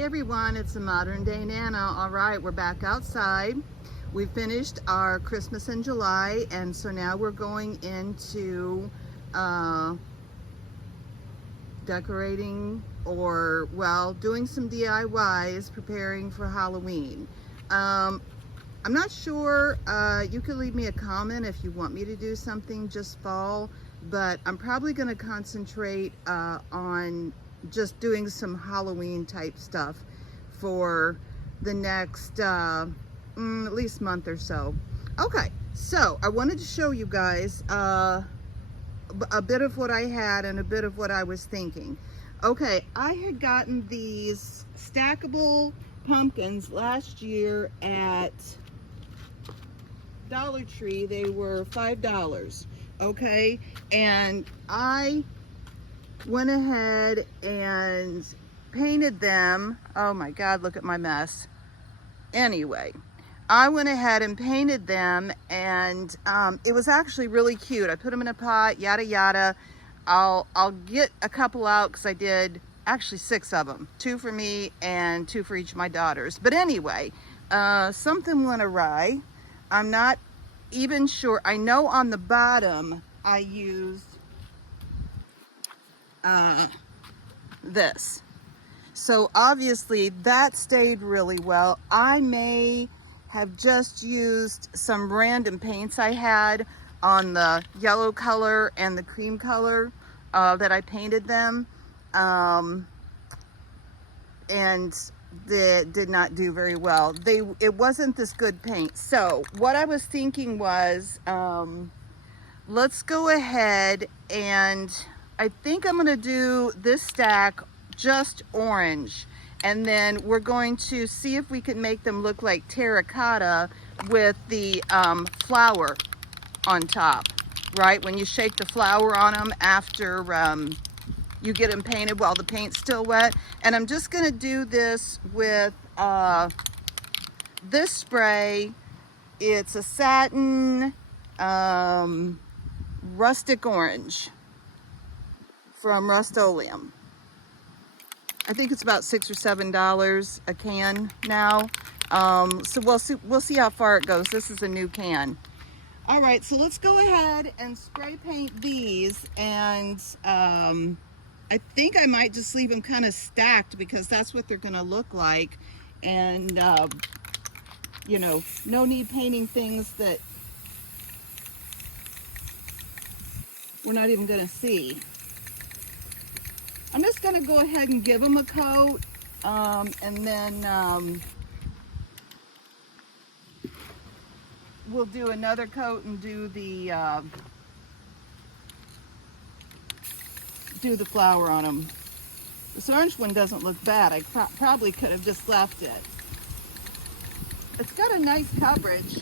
Hey everyone, it's a modern day Nana. All right, we're back outside. We finished our Christmas in July, and so now we're going into decorating, or well, doing some DIYs, preparing for Halloween. I'm not sure, you could leave me a comment if you want me to do something just fall, but I'm probably going to concentrate on just doing some Halloween type stuff for the next at least month or so. Okay, so I wanted to show you guys a bit of what I had and a bit of what I was thinking. Okay, I had gotten these stackable pumpkins last year at Dollar Tree. They were $5, okay, and I went ahead and painted them. Oh my God, look at my mess. Anyway, I went ahead and painted them, and it was actually really cute. I put them in a pot, yada yada. I'll get a couple out because I did actually 6 of them, 2 for me and 2 for each of my daughters. But anyway, something went awry. I'm not even sure. I know on the bottom I used this, so obviously that stayed really well. I may have just used some random paints I had on the yellow color and the cream color that I painted them, and they did not do very well. It wasn't this good paint. So what I was thinking was, let's go ahead, and I think I'm gonna do this stack just orange, and then we're going to see if we can make them look like terracotta with the flour on top, right? When you shake the flour on them after you get them painted while the paint's still wet. And I'm just gonna do this with this spray. It's a satin rustic orange from Rust-Oleum. I think it's about $6 or $7 a can now. So we'll see how far it goes. This is a new can. All right, so let's go ahead and spray paint these, and I think I might just leave them kind of stacked because that's what they're gonna look like. And you know, no need painting things that we're not even gonna see. I'm just gonna go ahead and give them a coat, and then we'll do another coat and do the flour on them. This orange one doesn't look bad. I probably could have just left it. It's got a nice coverage.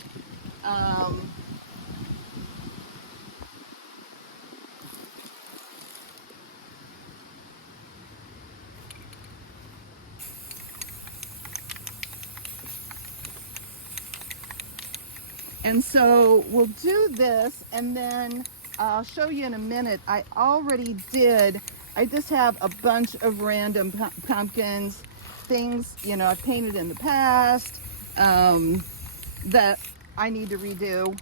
And so we'll do this, and then I'll show you in a minute. I just have a bunch of random pumpkins, things, you know, I've painted in the past that I need to redo.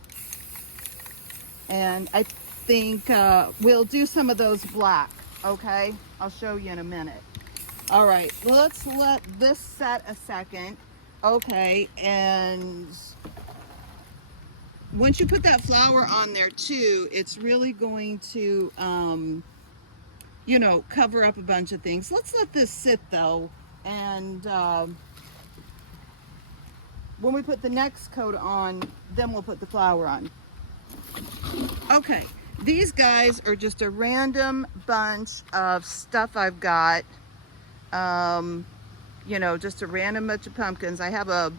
And I think we'll do some of those black, okay? I'll show you in a minute. All right, let's let this set a second. Okay, and once you put that flour on there too, it's really going to, you know, cover up a bunch of things. Let's let this sit though, and when we put the next coat on, then we'll put the flour on. Okay, these guys are just a random bunch of stuff I've got. You know, just a random bunch of pumpkins. I have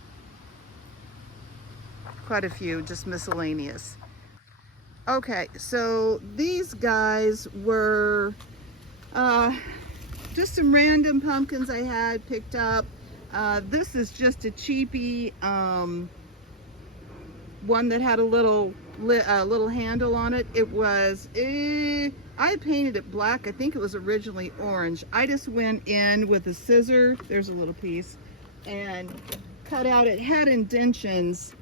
quite a few, just miscellaneous. Okay, so these guys were just some random pumpkins I had picked up. This is just a cheapie one that had a little handle on it. It was I had painted it black. I think it was originally orange. I just went in with a scissor, there's a little piece, and cut out, it had indentions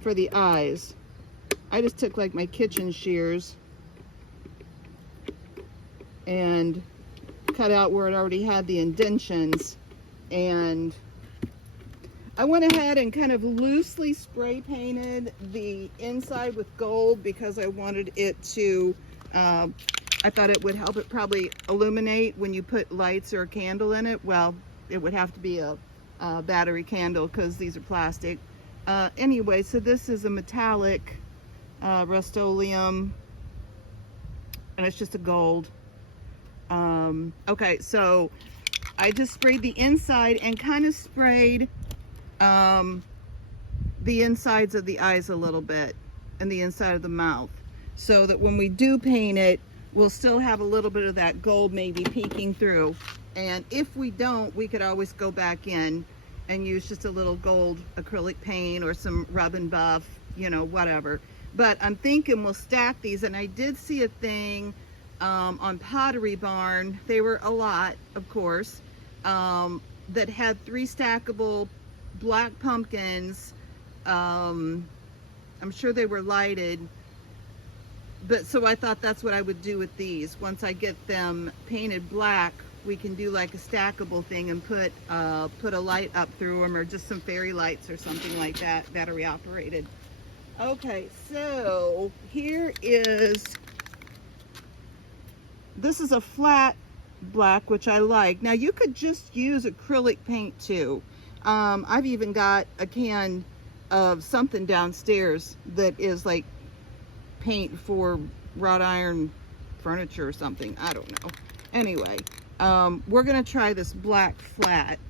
for the eyes. I just took like my kitchen shears and cut out where it already had the indentions, and I went ahead and kind of loosely spray painted the inside with gold because I wanted it to, I thought it would help it probably illuminate when you put lights or a candle in it. Well, it would have to be a battery candle because these are plastic. Anyway, so this is a metallic Rust-Oleum, and it's just a gold. Okay, so I just sprayed the inside and kind of sprayed the insides of the eyes a little bit and the inside of the mouth, so that when we do paint it, we'll still have a little bit of that gold maybe peeking through. And if we don't, we could always go back in and use just a little gold acrylic paint or some rub and buff, you know, whatever. But I'm thinking we'll stack these, and I did see a thing on Pottery Barn. They were a lot, of course, that had 3 stackable black pumpkins. I'm sure they were lighted, but so I thought that's what I would do with these. Once I get them painted black, we can do like a stackable thing and put a light up through them, or just some fairy lights or something like that, battery operated. Okay, so here is, this is a flat black, which I like. Now you could just use acrylic paint too. I've even got a can of something downstairs that is like paint for wrought iron furniture or something. I don't know. Anyway, we're gonna try this black flat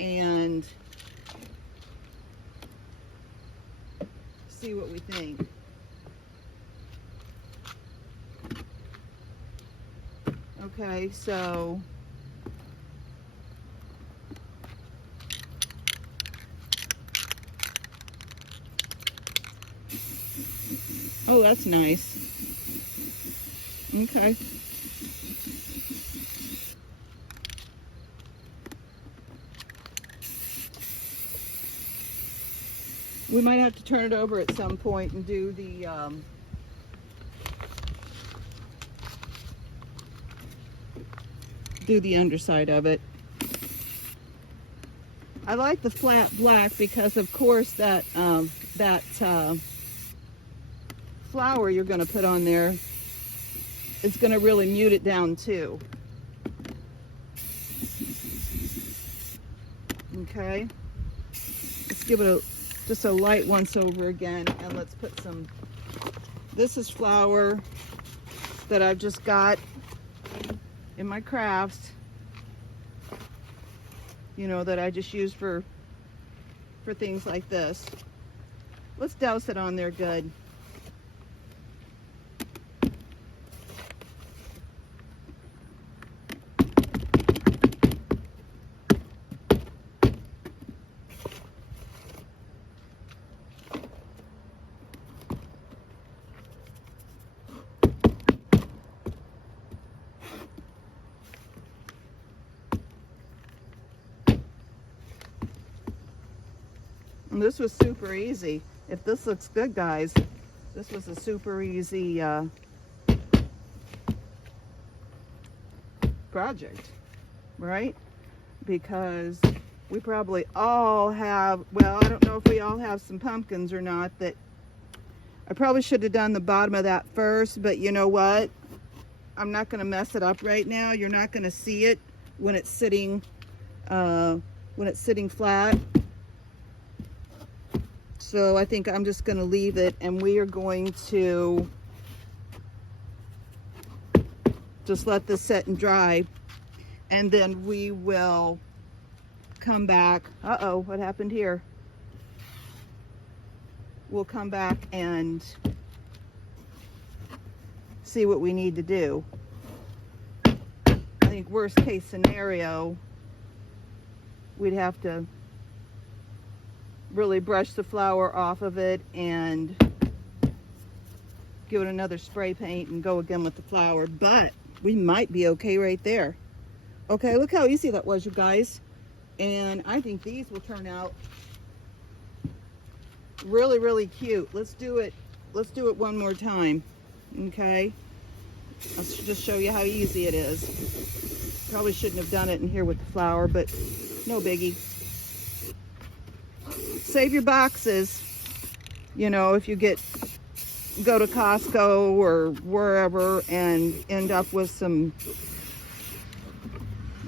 and see what we think. Okay, so oh, that's nice. Okay. We might have to turn it over at some point and do the underside of it. I like the flat black because, of course, that flower you're going to put on there is going to really mute it down too. Okay, let's give it just a light once over again, and let's put some, this is flour that I've just got in my crafts, you know, that I just use for things like this. Let's douse it on there good. And this was super easy. If this looks good, guys, this was a super easy project, right? Because we probably all have, well, I don't know if we all have some pumpkins or not, that I probably should have done the bottom of that first, but you know what? I'm not going to mess it up right now. You're not going to see it when it's sitting flat. So I think I'm just going to leave it, and we are going to just let this set and dry, and then we will come back. Uh-oh, what happened here? We'll come back and see what we need to do. I think worst case scenario, we'd have to really brush the flour off of it and give it another spray paint and go again with the flower, but we might be okay right there. Okay, look how easy that was, you guys. And I think these will turn out really, really cute. Let's do it one more time. Okay, I'll just show you how easy it is. Probably shouldn't have done it in here with the flower, but no biggie. Save your boxes, you know, if you go to Costco or wherever and end up with some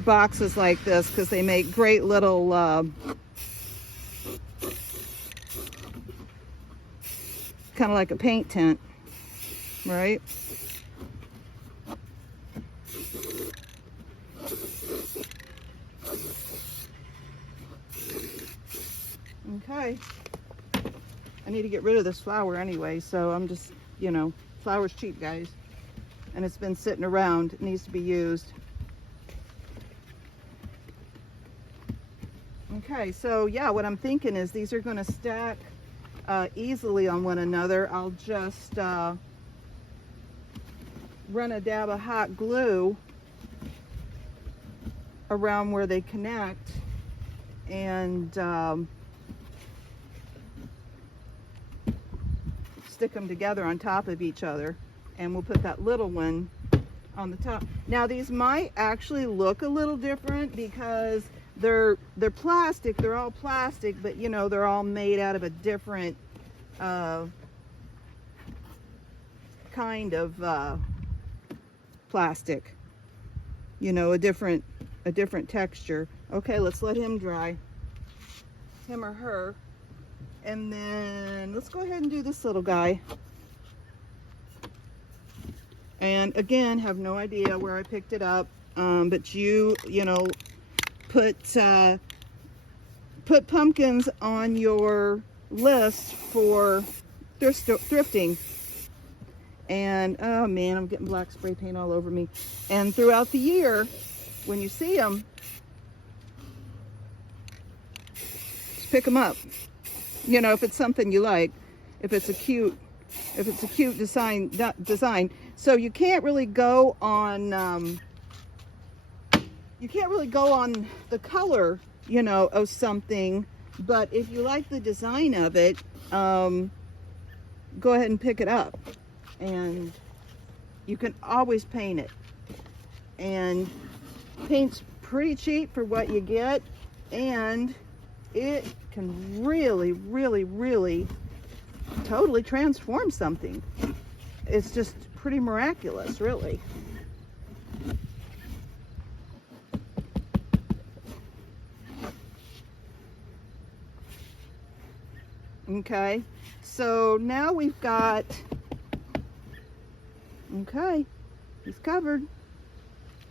boxes like this, because they make great little kind of like a paint tent, right? Okay, I need to get rid of this flower anyway, so I'm just, you know, flour's cheap, guys, and it's been sitting around. It needs to be used. Okay, so yeah, what I'm thinking is these are going to stack easily on one another. I'll just run a dab of hot glue around where they connect, and stick them together on top of each other, and we'll put that little one on the top. Now these might actually look a little different because they're plastic. They're all plastic, but you know, they're all made out of a different kind of plastic, you know, a different texture. Okay, let's let him dry, him or her, and then let's go ahead and do this little guy. And again, have no idea where I picked it up, but you know, put pumpkins on your list for thrifting. And oh man, I'm getting black spray paint all over me. And throughout the year, when you see them, just pick them up. You know, if it's something you like, if it's a cute design. So you can't really go on the color, you know, of something, but if you like the design of it, go ahead and pick it up, and you can always paint it. And paint's pretty cheap for what you get, and it can really, really, really totally transform something. It's just pretty miraculous, really. Okay, so now we've got, okay, he's covered.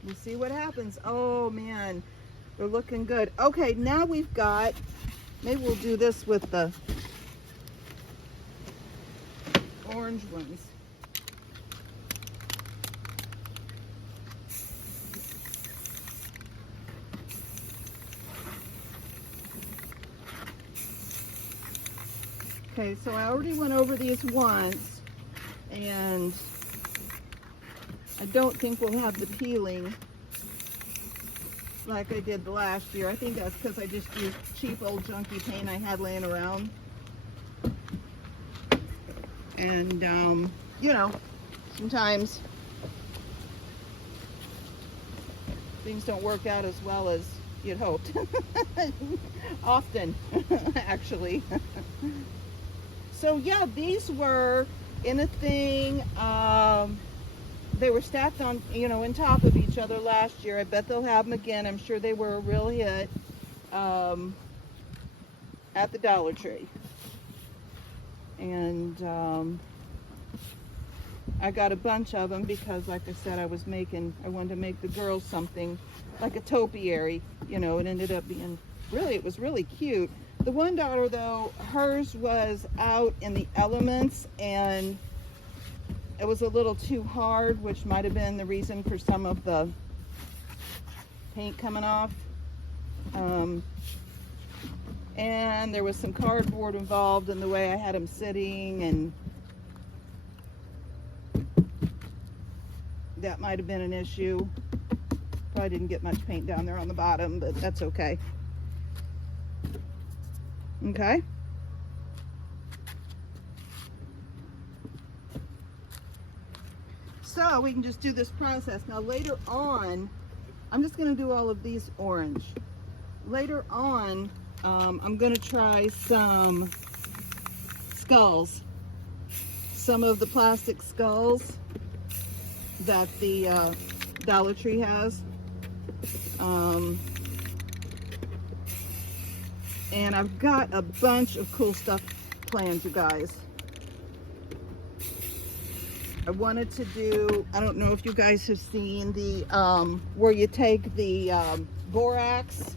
We'll see what happens. Oh man, they're looking good. Okay, now we've got, maybe we'll do this with the orange ones. Okay, so I already went over these once, and I don't think we'll have the peeling like I did the last year. I think that's because I just used cheap old junky paint I had laying around. And, you know, sometimes things don't work out as well as you'd hoped. Often, actually. So yeah, these were in a thing. They were stacked on, you know, in top of each other last year. I bet they'll have them again. I'm sure they were a real hit at the Dollar Tree. And I got a bunch of them because, like I said, I wanted to make the girls something like a topiary. You know, it ended up being it was really cute. The one daughter, though, hers was out in the elements, and it was a little too hard, which might have been the reason for some of the paint coming off. And there was some cardboard involved in the way I had them sitting, and that might have been an issue. Probably didn't get much paint down there on the bottom, but that's okay. Okay. So we can just do this process. Now later on, I'm just going to do all of these orange. Later on, I'm going to try some skulls. Some of the plastic skulls that the Dollar Tree has. And I've got a bunch of cool stuff planned, you guys. I wanted to do, I don't know if you guys have seen the, where you take the borax.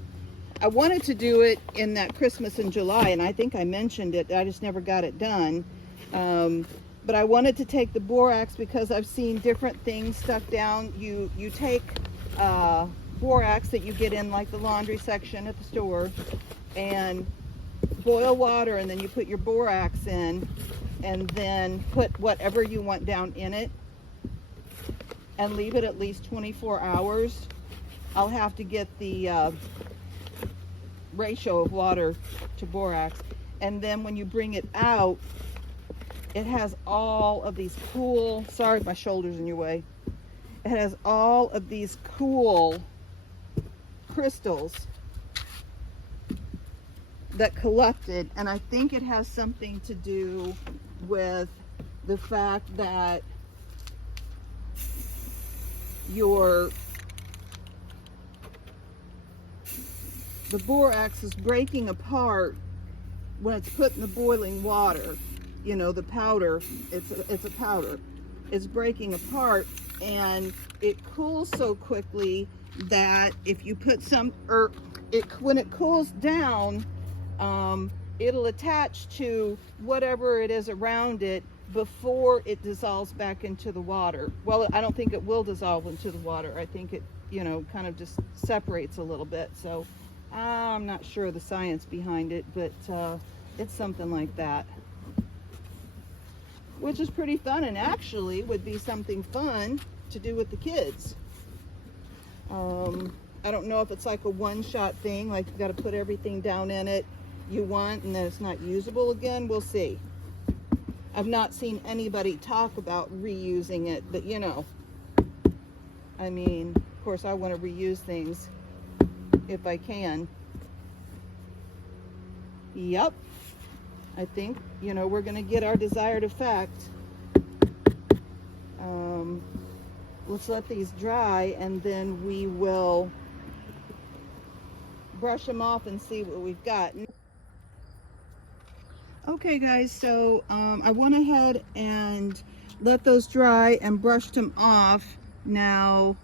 I wanted to do it in that Christmas in July, and I think I mentioned it. I just never got it done. But I wanted to take the borax because I've seen different things stuck down. You take borax that you get in like the laundry section at the store and boil water, and then you put your borax in and then put whatever you want down in it and leave it at least 24 hours. I'll have to get the ratio of water to borax, and then when you bring it out, it has all of these cool, sorry my shoulder's in your way, it has all of these cool crystals that collected, and I think it has something to do with the fact that the borax is breaking apart when it's put in the boiling water. You know, the powder, it's a powder. It's breaking apart, and it cools so quickly that if you put some, or when it cools down, it'll attach to whatever it is around it before it dissolves back into the water. Well, I don't think it will dissolve into the water. I think it, you know, kind of just separates a little bit. So I'm not sure of the science behind it, but it's something like that, which is pretty fun, and actually would be something fun to do with the kids. I don't know if it's like a one-shot thing, like you got to put everything down in it you want and then it's not usable again. We'll see. I've not seen anybody talk about reusing it, but you know, I mean, of course I want to reuse things if I can. Yep, I think, you know, we're going to get our desired effect. Let's let these dry, and then we will brush them off and see what we've got. Okay guys, so I went ahead and let those dry and brushed them off. Now,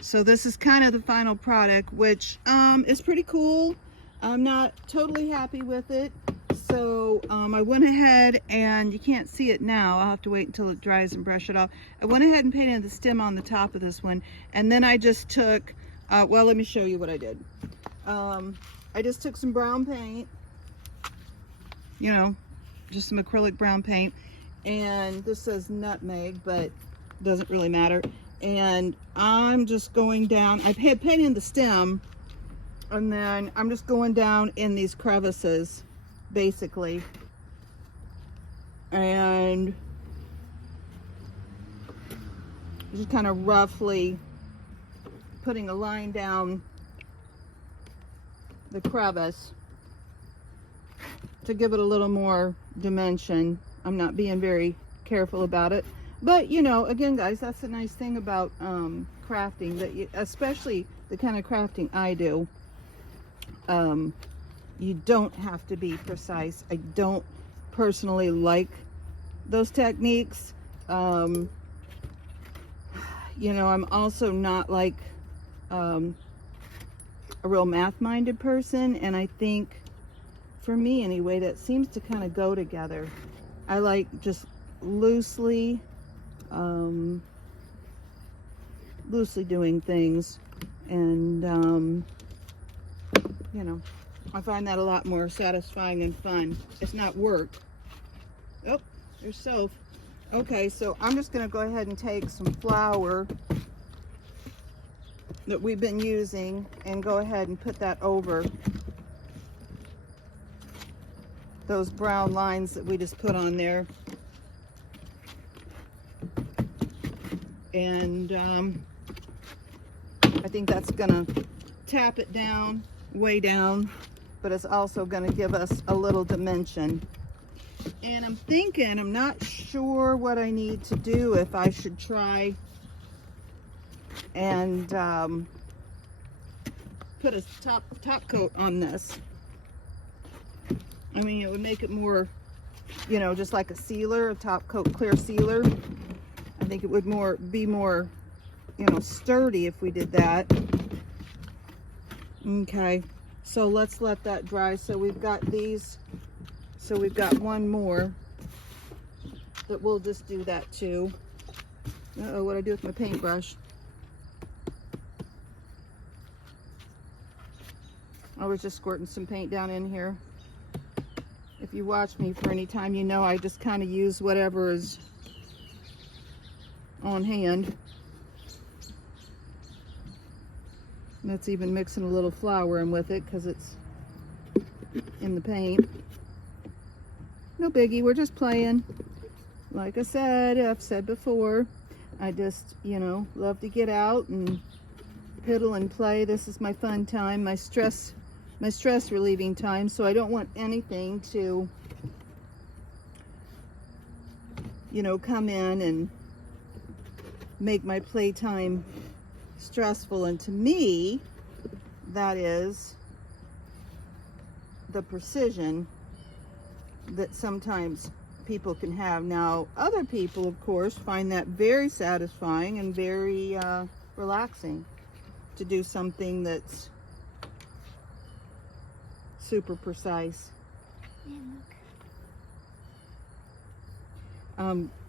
so this is kind of the final product, which is pretty cool. I'm not totally happy with it. So I went ahead, and you can't see it now. I'll have to wait until it dries and brush it off. I went ahead and painted the stem on the top of this one, and then I just took, well, let me show you what I did. I just took some brown paint, you know, just some acrylic brown paint, and this says nutmeg, but doesn't really matter. And I'm just going down, I've had paint in the stem, and then I'm just going down in these crevices, basically, and just kind of roughly putting a line down the crevice to give it a little more dimension. I'm not being very careful about it, but you know, again guys, that's the nice thing about crafting, that you, especially the kind of crafting I do, you don't have to be precise. I don't personally like those techniques. You know, I'm also not like a real math-minded person, and I think, for me anyway, that seems to kind of go together. I like just loosely doing things, and you know, I find that a lot more satisfying and fun. It's not work. Oh, there's Soph. Okay, so I'm just going to go ahead and take some flour that we've been using and go ahead and put that over those brown lines that we just put on there. And I think that's gonna tap it down, way down, but it's also gonna give us a little dimension. And I'm thinking, I'm not sure what I need to do, if I should try and put a top coat on this. I mean, it would make it more, you know, just like a sealer, a top coat clear sealer. I think it would be more, you know, sturdy if we did that. Okay, so let's let that dry. So we've got these, so we've got one more that we'll just do that too. Uh-oh, what do I do with my paintbrush? I was just squirting some paint down in here. If you watch me for any time, you know I just kind of use whatever is on hand. And that's even mixing a little flour in with it because it's in the paint. No biggie, we're just playing. Like I said, I've said before, I just, you know, love to get out and piddle and play. This is my fun time, my stress relieving time, so I don't want anything to, you know, come in and make my playtime stressful. And to me, that is the precision that sometimes people can have. Now, other people, of course, find that very satisfying and very relaxing to do something that's super precise.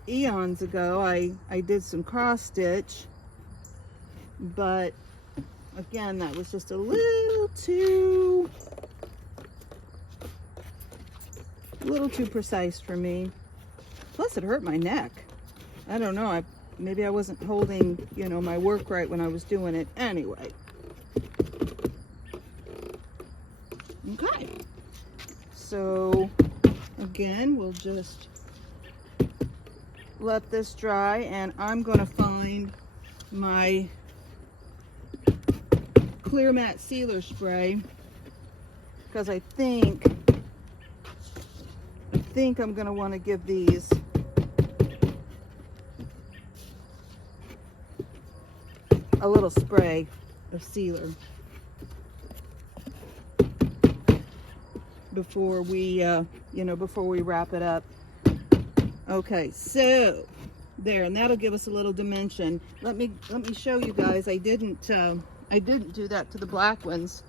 Eons ago, I did some cross stitch, but again, that was just a little too precise for me. Plus, it hurt my neck. I don't know. Maybe I wasn't holding, you know, my work right when I was doing it. Anyway. Okay. So again, we'll just let this dry, and I'm going to find my clear matte sealer spray because I think I'm going to want to give these a little spray of sealer before we before we wrap it up. Okay, so there, and that'll give us a little dimension. Let me show you guys. I didn't do that to the black ones,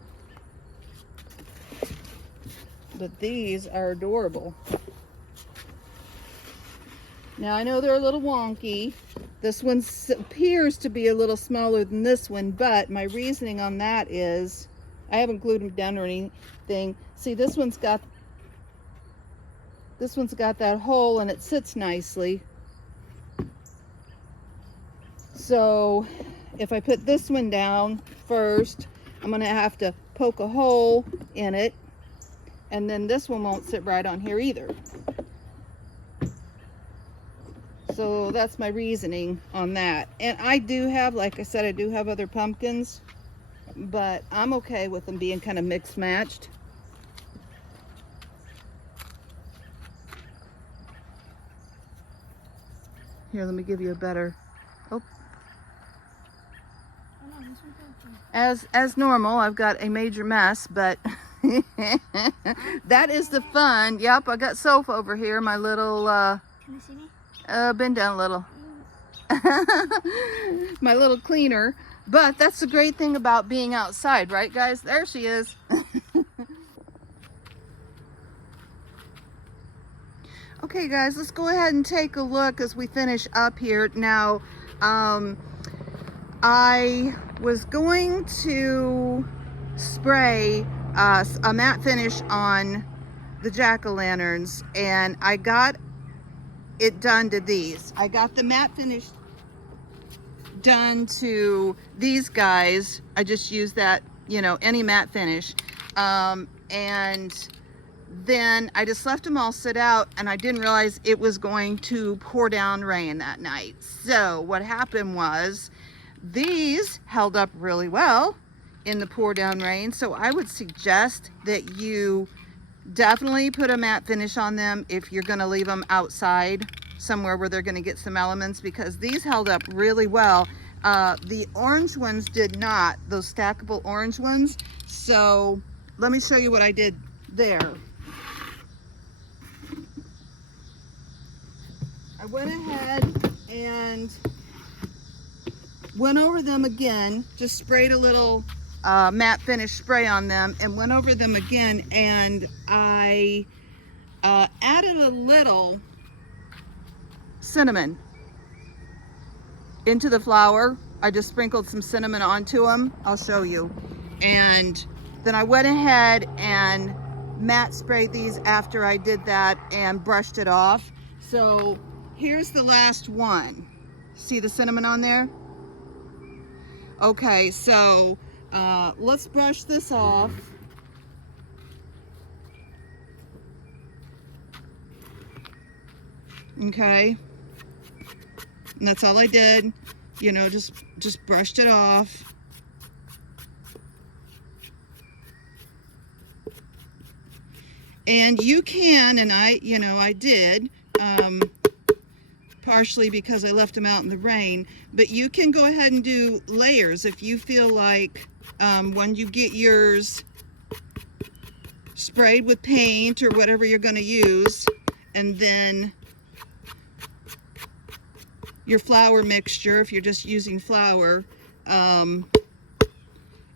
but these are adorable. Now I know they're a little wonky. This one appears to be a little smaller than this one, but my reasoning on that is I haven't glued them down or anything. See, this one's got that hole and it sits nicely. So if I put this one down first, I'm gonna have to poke a hole in it, and then this one won't sit right on here either. So that's my reasoning on that. And I do have, like I said, I do have other pumpkins, but I'm okay with them being kind of mixed matched. Here, let me give you a better, oh. As normal, I've got a major mess, but that is the fun. Yep, I got Sofa over here, my little, can you see me? Bend down a little. My little cleaner. But that's the great thing about being outside, right guys? There she is. Okay guys, let's go ahead and take a look as we finish up here. Now, I was going to spray a matte finish on the jack-o'-lanterns, and I got it done to these. I got the matte finish done to these guys. I just used that, you know, any matte finish. And then I just left them all sit out, and I didn't realize it was going to pour down rain that night. So what happened was these held up really well in the pour down rain. So I would suggest that you definitely put a matte finish on them if you're going to leave them outside somewhere where they're going to get some elements, because these held up really well. The orange ones did not, those stackable orange ones. So let me show you what I did there. I went ahead and went over them again, just sprayed a little matte finish spray on them and went over them again, and I added a little cinnamon into the flower. I just sprinkled some cinnamon onto them. I'll show you. And then I went ahead and matte sprayed these after I did that and brushed it off. So here's the last one. See the cinnamon on there? Okay, so let's brush this off. Okay, and that's all I did, you know, just brushed it off. And you can, and I did, partially because I left them out in the rain, but you can go ahead and do layers if you feel like when you get yours sprayed with paint or whatever you're going to use, and then your flour mixture, if you're just using flour, and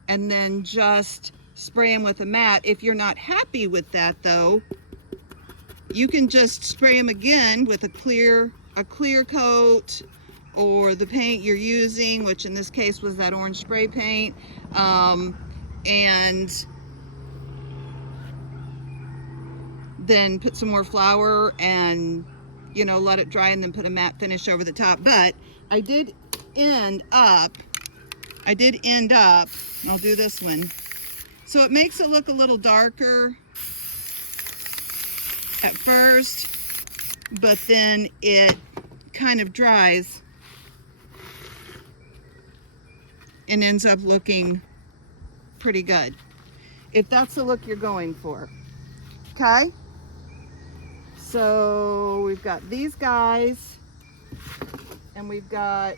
then just spray them with a matte. If you're not happy with that though, you can just spray them again with a clear coat, or the paint you're using, which in this case was that orange spray paint, and then put some more flour and, you know, let it dry, and then put a matte finish over the top. But I did end up, I'll do this one. So it makes it look a little darker at first, but then it kind of dries and ends up looking pretty good, if that's the look you're going for. Okay, so we've got these guys and we've got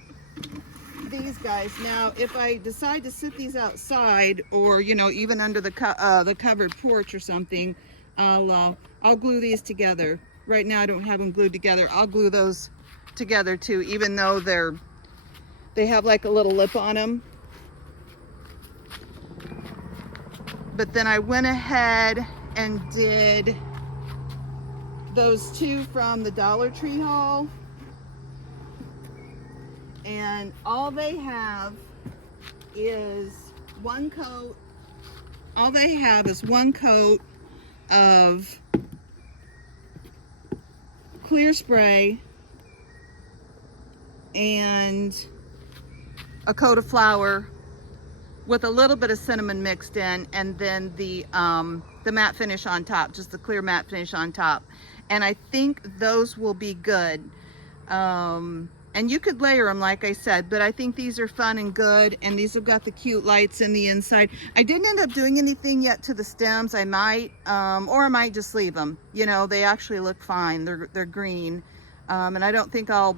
these guys. Now if I decide to sit these outside, or you know, even under the covered porch or something, I'll glue these together. Right now I don't have them glued together. I'll glue those together too, even though they have like a little lip on them. But then I went ahead and did those two from the Dollar Tree haul, and all they have is one coat. All they have is one coat of clear spray and a coat of flour with a little bit of cinnamon mixed in, and then the matte finish on top, just the clear matte finish on top. And I think those will be good. And you could layer them, like I said, but I think these are fun and good, and these have got the cute lights in the inside. I didn't end up doing anything yet to the stems. I might, or I might just leave them. You know, they actually look fine. They're green, and I don't think I'll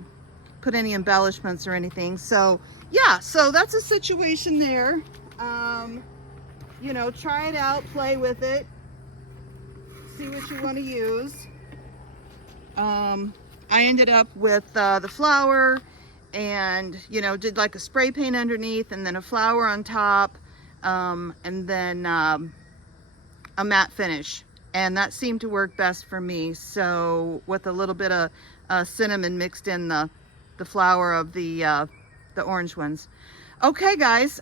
put any embellishments or anything. So yeah, so that's a situation there. You know, try it out, play with it, see what you want to use. I ended up with the flour, and you know, did like a spray paint underneath and then a flour on top, and then a matte finish, and that seemed to work best for me. So with a little bit of cinnamon mixed in the flour of the orange ones. Okay guys,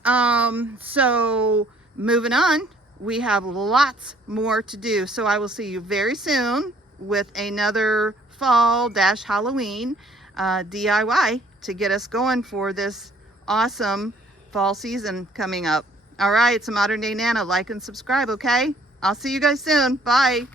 so moving on, we have lots more to do, so I will see you very soon. with another fall-Halloween DIY to get us going for this awesome fall season coming up. All right, it's a Modern Day Nana. Like and subscribe, okay? I'll see you guys soon. Bye.